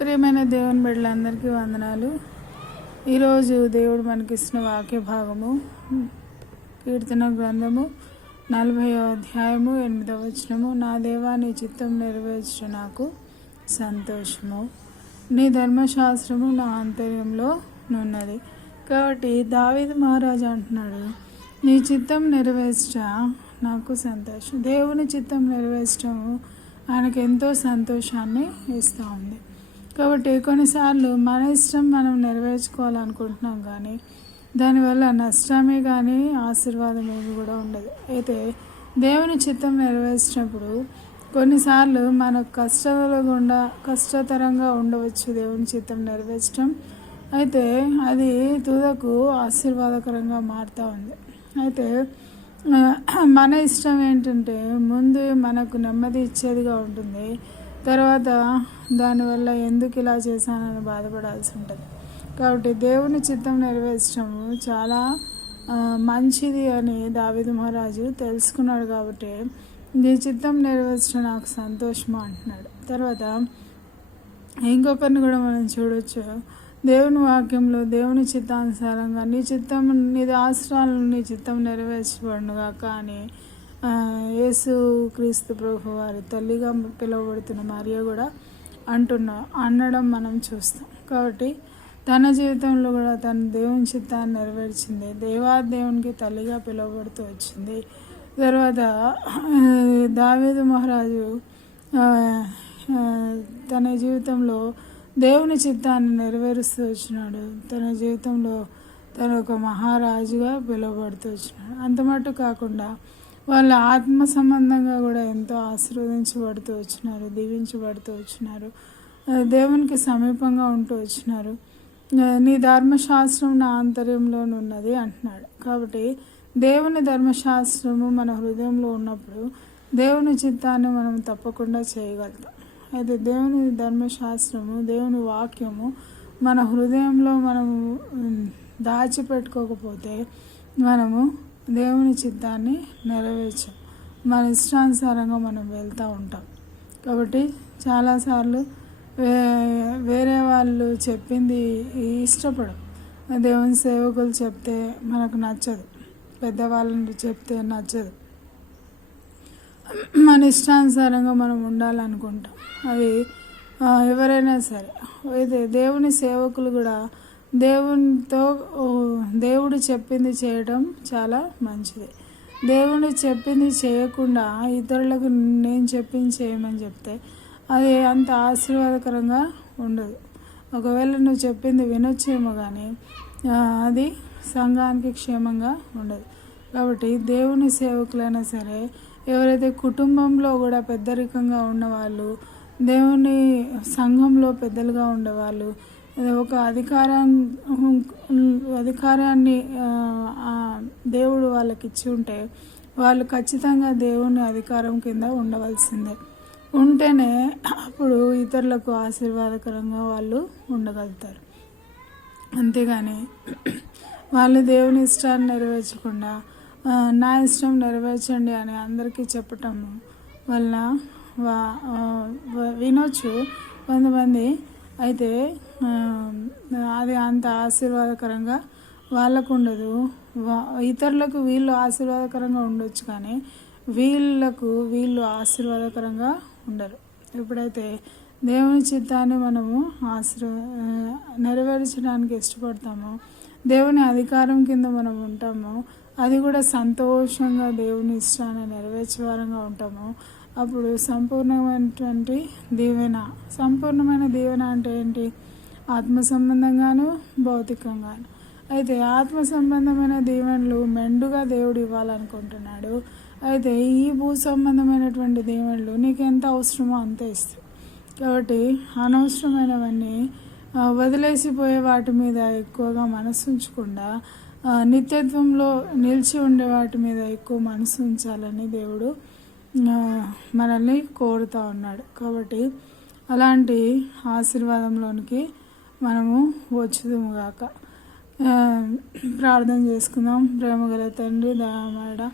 ప్రియమైన దేవుని బిడ్డలందరికీ వందనాలు. ఈరోజు దేవుడు మనకిస్తున్న వాక్య భాగము కీర్తన గ్రంథము 40వ అధ్యాయము 8వ వచనము. నా దేవా, నీ చిత్తం నెరవేర్చు నాకు సంతోషము, నీ ధర్మశాస్త్రము నా ఆంతర్యంలో నున్నది. కాబట్టి దావీదు మహారాజు అంటున్నాడు, నీ చిత్తం నెరవేర్చ నాకు సంతోషం. దేవుని చిత్తం నెరవేర్చడము ఆయనకు ఎంతో సంతోషాన్ని ఇస్తూ ఉంది. కాబట్టి కొన్నిసార్లు మన ఇష్టం మనం నెరవేర్చుకోవాలనుకుంటున్నాం, కానీ దానివల్ల నష్టమే కానీ ఆశీర్వాదం ఏమి కూడా ఉండదు. అయితే దేవుని చిత్తం నెరవేర్చినప్పుడు కొన్నిసార్లు మనకు కష్టతరంగా ఉండవచ్చు దేవుని చిత్తం నెరవేర్చడం. అయితే అది తుదకు ఆశీర్వాదకరంగా మారుతూ ఉంది. అయితే మన ఇష్టం ఏంటంటే ముందు మనకు నెమ్మది ఇచ్చేదిగా ఉంటుంది, తర్వాత దానివల్ల ఎందుకు ఇలా చేశానని బాధపడాల్సి ఉంటుంది. కాబట్టి దేవుని చిత్తం నెరవేర్చడము చాలా మంచిది అని దావీదు మహారాజు తెలుసుకున్నాడు. కాబట్టి నీ చిత్తం నెరవేర్చడం నాకు సంతోషము అంటున్నాడు. తర్వాత ఇంకొకరిని కూడా మనం చూడొచ్చు. దేవుని వాక్యంలో దేవుని చిత్తానుసారంగా నీ ఆశ్రయాలను నీ చిత్తం నెరవేర్చబడునుగా కానీ యేసు క్రీస్తు ప్రభు వారి తల్లిగా పిలువబడుతున్న మరియ కూడా అనడం మనం చూస్తాం. కాబట్టి తన జీవితంలో కూడా తన దేవుని చిత్తాన్ని నెరవేర్చింది, దేవునికి తల్లిగా పిలువబడుతూ వచ్చింది. తర్వాత దావీదు మహారాజు తన జీవితంలో దేవుని చిత్తాన్ని నెరవేరుస్తూ వచ్చినాడు. తన జీవితంలో తను ఒక మహారాజుగా పిలువబడుతూ వచ్చినాడు. అంతమటు కాకుండా వాళ్ళ ఆత్మ సంబంధంగా కూడా ఎంతో ఆశీర్వదించబడుతూ వచ్చినారు, దీవించబడుతూ వచ్చినారు, దేవునికి సమీపంగా ఉంటూ వచ్చినారు. నీ ధర్మశాస్త్రం నా ఆంతర్యంలోనున్నది అంటున్నాడు. కాబట్టి దేవుని ధర్మశాస్త్రము మన హృదయంలో ఉన్నప్పుడు దేవుని చిత్తాన్ని మనం తప్పకుండా చేయగలుగుతాం. అయితే దేవుని ధర్మశాస్త్రము, దేవుని వాక్యము మన హృదయంలో మనము దాచిపెట్టుకోకపోతే మనము దేవుని చిత్తాన్ని నెరవేర్చాం, మన ఇష్టానుసారంగా మనం వెళ్తూ ఉంటాం. కాబట్టి చాలాసార్లు వేరే వాళ్ళు చెప్పింది ఇష్టపడం. దేవుని సేవకులు చెప్తే మనకు నచ్చదు, పెద్దవాళ్ళని చెప్తే నచ్చదు. మన ఇష్టానుసారంగా మనం ఉండాలనుకుంటాం. అది ఎవరైనా సరే. అయితే దేవుని సేవకులు కూడా దేవుడు చెప్పింది చేయడం చాలా మంచిది. దేవుడు చెప్పింది చేయకుండా ఇతరులకు నేను చెప్పింది చేయమని చెప్తే అది అంత ఆశీర్వాదకరంగా ఉండదు. ఒకవేళ నువ్వు చెప్పింది వినొచ్చేమో కానీ అది సంఘానికి క్షేమంగా ఉండదు. కాబట్టి దేవుని సేవకులైనా సరే, ఎవరైతే కుటుంబంలో కూడా పెద్దరికంగా ఉన్నవాళ్ళు, దేవుని సంఘంలో పెద్దలుగా ఉండేవాళ్ళు, ఒక అధికారాన్ని దేవుడు వాళ్ళకి ఇచ్చి ఉంటే వాళ్ళు ఖచ్చితంగా దేవుని అధికారం కింద ఉండవలసిందే. ఉంటేనే అప్పుడు ఇతరులకు ఆశీర్వాదకరంగా వాళ్ళు ఉండగలుగుతారు. అంతేగాని వాళ్ళు దేవుని ఇష్టాన్ని నెరవేర్చకుండా నా ఇష్టం నెరవేర్చండి అని అందరికీ చెప్పటము వలన వినొచ్చు కొంతమంది. అయితే అది అంత ఆశీర్వాదకరంగా వాళ్ళకు ఉండదు. ఇతరులకు వీళ్ళు ఆశీర్వాదకరంగా ఉండొచ్చు, కానీ వీళ్ళు ఆశీర్వాదకరంగా ఉండరు. ఎప్పుడైతే దేవుని చిత్తాన్ని మనము నెరవేర్చడానికి ఇష్టపడతామో, దేవుని అధికారం కింద మనం ఉంటామో, అది కూడా సంతోషంగా దేవుని ఇష్టాన్ని నెరవేర్చేవారంగా ఉంటాము, అప్పుడు సంపూర్ణమైనటువంటి సంపూర్ణమైన దీవెన అంటే ఏంటి? ఆత్మ సంబంధంగాను భౌతికంగాను. అయితే ఆత్మ సంబంధమైన దీవెనలు మెండుగా దేవుడు ఇవ్వాలనుకుంటున్నాడు. అయితే ఈ భూ సంబంధమైనటువంటి దీవెనలు నీకు ఎంత అవసరమో అంతే ఇస్తాయి. కాబట్టి అనవసరమైనవన్నీ వదిలేసిపోయే వాటి మీద ఎక్కువగా మనసు ఉంచకుండా నిత్యత్వంలో నిలిచి ఉండే వాటి మీద ఎక్కువ మనసు ఉంచాలని దేవుడు మనల్ని కోరుతూ ఉన్నాడు. కాబట్టి అలాంటి ఆశీర్వాదంలోనికి మనము వచ్చుదుముగాక. ప్రార్థన చేసుకుందాం. ప్రేమగల తండ్రి, దయామయుడా,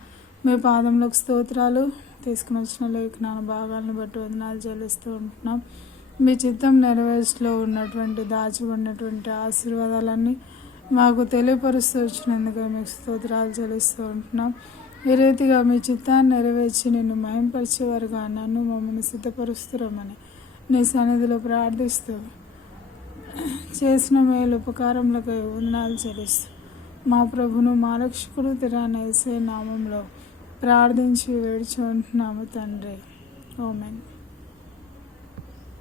మీ పాదంలోకి స్తోత్రాలు. తీసుకుని వచ్చిన లేఖనాల భాగాలను బట్టి వందనాలు చెల్లిస్తూ ఉంటున్నాం. మీ చిత్తం నెరవేర్చులో ఉన్నటువంటి దాచిబడినటువంటి ఆశీర్వాదాలన్నీ మాకు తెలియపరుస్తూ వచ్చినందుకు మీకు స్తోత్రాలు చెల్లిస్తూ ఉంటున్నాం. ఈ రీతిగా మీ చిత్తాన్ని నెరవేర్చి నిన్ను మహింపరిచేవారుగా నన్ను మమ్మల్ని సిద్ధపరుస్తున్నామని నీ సన్నిధిలో ప్రార్థిస్తూ చేసిన మేలు ఉపకారములకై వందనాలు చెల్లిస్తూ మా ప్రభును మా రక్షకుడు తిరాన యేసే నామంలో ప్రార్థించి వేడుచు ఉంటున్నాము తండ్రి. ఆమేన్.